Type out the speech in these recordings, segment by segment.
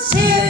See.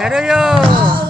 Pero yun!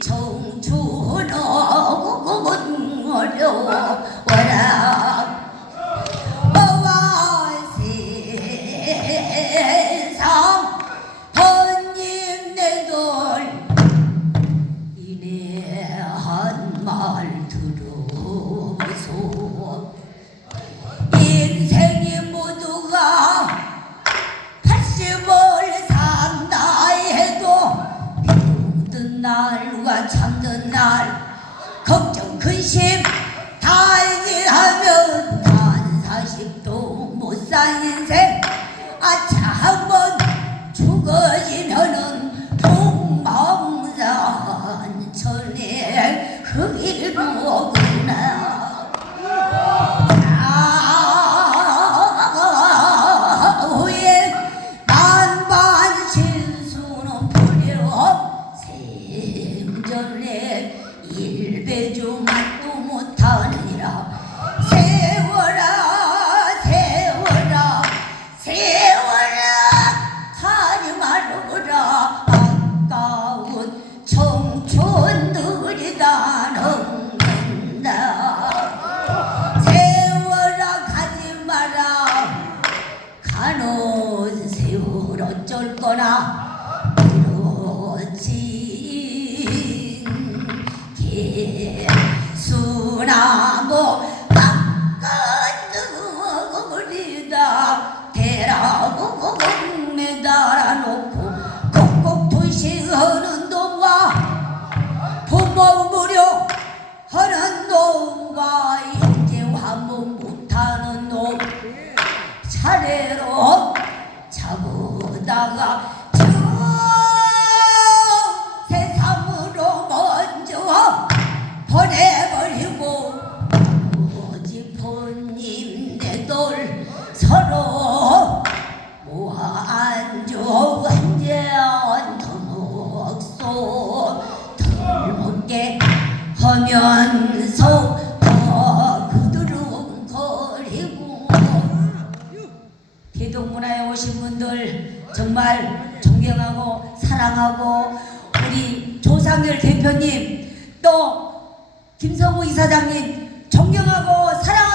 从出 날 걱정 근심 달질하면 단 사십도 못 산 인생 아차 한번 죽어지면 제주 맛도 못하느라. 세워라 세워라 세워라 가지 말어라. 아까운 청춘들이 다 넘는다. 세워라 가지 마라. 가는 세월 어쩔 거나. 서로 무한주 한재언 더목소 덜먹게 하면서 동문화에 오신 분들 정말 존경하고 사랑하고 우리 조상열 대표님 또 김성우 이사장님 존경하고 사랑